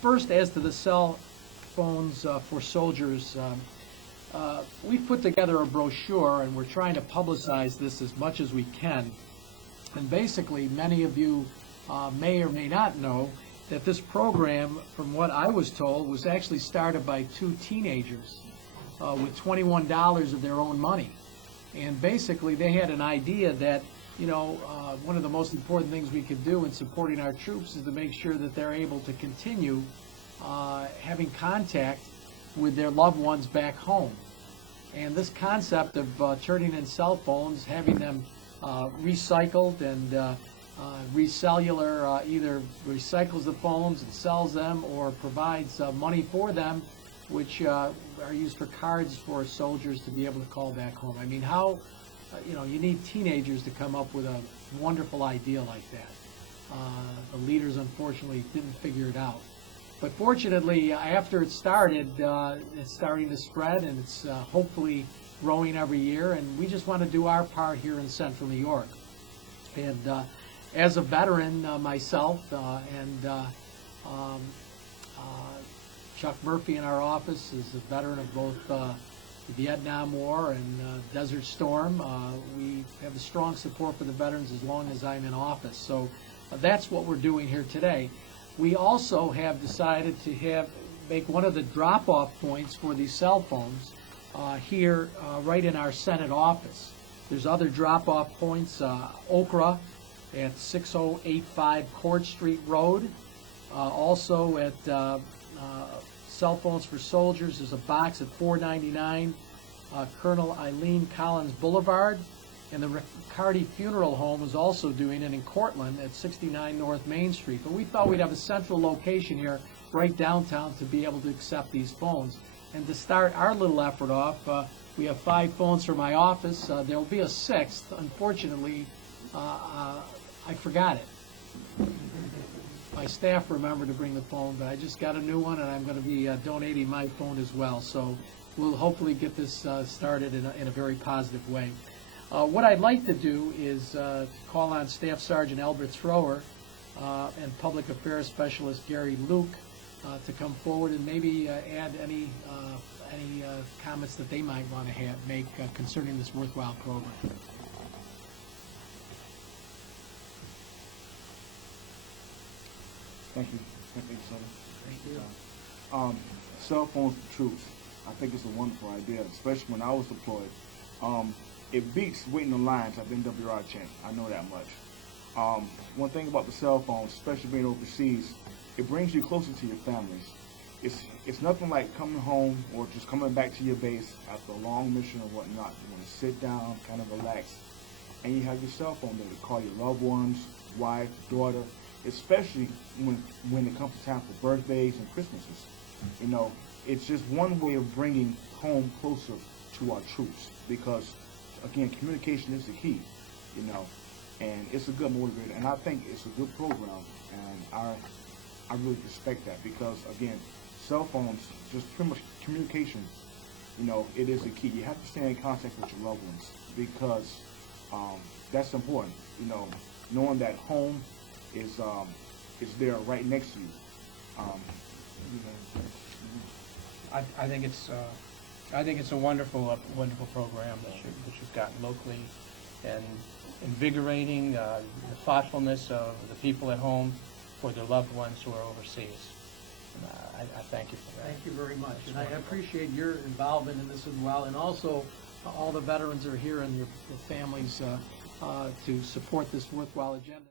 First, as to the cell phones for soldiers, we've put together a brochure and we're trying to publicize this as much as we can. And basically, many of you may or may not know that this program, from what I was told, was actually started by two teenagers with $21 of their own money. And basically, they had an idea that, one of the most important things we could do in supporting our troops is to make sure that they're able to continue having contact with their loved ones back home. And this concept of turning in cell phones, having them recycled and Recellular either recycles the phones and sells them or provides money for them, which are used for cards for soldiers to be able to call back home. I mean, how, you need teenagers to come up with a wonderful idea like that. The leaders, unfortunately, didn't figure it out. But fortunately, after it started, it's starting to spread, and it's hopefully growing every year, and we just want to do our part here in Central New York. And as a veteran myself, Chuck Murphy in our office is a veteran of both the Vietnam War and Desert Storm. We have a strong support for the veterans as long as I'm in office. So that's what we're doing here today. We also have decided to make one of the drop-off points for these cell phones here right in our Senate office. There's other drop-off points, Okra at 6085 Court Street Road. Also at Cell Phones for Soldiers, there's a box at 499 Colonel Eileen Collins Boulevard. And the Riccardi Funeral Home is also doing it in Cortland at 69 North Main Street. But we thought we'd have a central location here right downtown to be able to accept these phones. And to start our little effort off, we have 5 phones for my office. There will be a 6th. Unfortunately, I forgot it. My staff remembered to bring the phone, but I just got a new one, and I'm going to be donating my phone as well. So we'll hopefully get this started in a very positive way. What I'd like to do is call on Staff Sergeant Albert Thrower and Public Affairs Specialist Gary Luke to come forward and maybe add any comments that they might want to make concerning this worthwhile program. Thank you. Thank you, sir. Thank you. Cell phones for troops. I think it's a wonderful idea, especially when I was deployed. It beats waiting in lines at the NWR chain. I know that much. One thing about the cell phones, especially being overseas, it brings you closer to your families. It's nothing like coming home or just coming back to your base after a long mission or whatnot. You want to sit down, kind of relax, and you have your cell phone there to call your loved ones, wife, daughter, especially when it comes to time for birthdays and Christmases. It's just one way of bringing home closer to our troops because, again, communication is the key, and it's a good motivator, and I think it's a good program, and I really respect that because, again, cell phones, just pretty much communication, it is the key. You have to stay in contact with your loved ones because that's important, knowing that home is there right next to you. I think it's a wonderful program that you've got locally, and invigorating the thoughtfulness of the people at home for their loved ones who are overseas. I thank you for that. Thank you very much, and I appreciate your involvement in this as well, and also all the veterans are here and your families to support this worthwhile agenda.